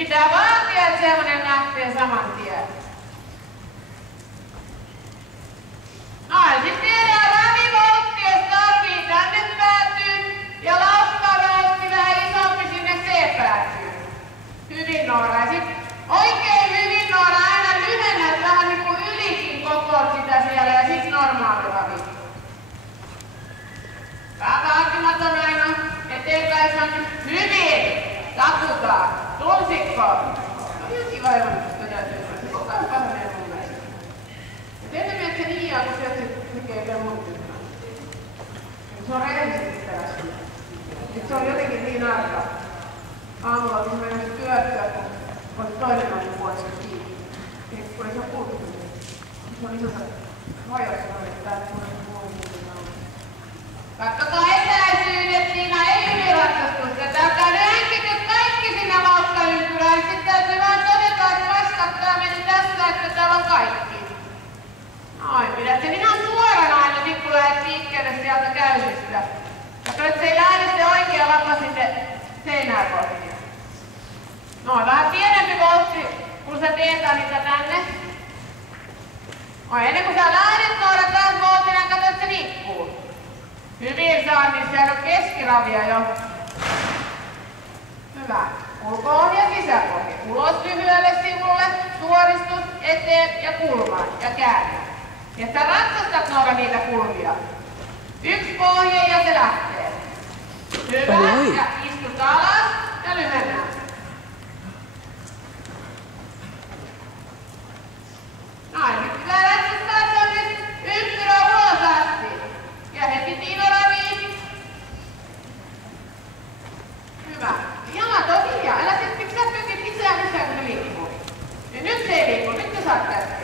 pitää vaatia, että semmonen lähtee saman tien. Sit tehdään ravivoltti, jos tarvii tänne päätyy. Ja lauskavoltti vähän isompi sinne C-päätyy. Hyvin Noora. Ja sit oikein hyvin Noora aina lyhennät vähän niinku ylikin kokoot sitä siellä ja sit normaali ravi. Vähän vaatimaton aina. Eteenpäin se on hyvin. Takutaan. Tunsikko. No ihan kiva ilmoitusta täytyy. Koko ajan pahenee mun mielestä. Ja teille mielestä se liian, kun se tekee vielä muuttunut. Se on rehellisesti tästä. Nyt se on jotenkin niin arka. Aamulla kun mennä työttöä, kun olisi toinen aina vuodessa kiinni. Kun ei se ole puuttunut. Se on ihan vajoissa että katsokaa etäisyydet, siinä ei yliratsastusta. Täältä lönkitys kaikki sinne laukkaympyrään. Sitten täytyy vaan todeta, että vaskattaa meni tässä, että täällä on kaikki. Noin, pidät sen ihan suorana aina sit kun lähdet liikkeelle sieltä käysistä. Ja nyt se ei lähde se oikea lapa sinne seinää kohti. Noin, vähän pienempi voltti, kun sä teet niitä tänne. Noin, ennen kuin sä lähdet Noora taas volttina, katso, että se liikkuu. Hyvin saa, niin siellä on keskiravia jo. Hyvä. Ulko-ohja, sisäpohja. Ulos lyhyelle sivulle, suoristus, eteen ja kulmaan ja käännä. Ja sä ratsastat Noora niitä kulmia. Yksi pohje ja se lähtee. Hyvä. Ja istut alas ja lyhennä. Noin, nyt pitää ratsastaa tonne ympyrä ulos asti. Ja heti tiinoraviin. Hyvä. Jalat on hiljaa. Älä sit sä pykit itseään missään kun se liikkuu. Ja nyt se ei liiku. Nyt sä saat käydä.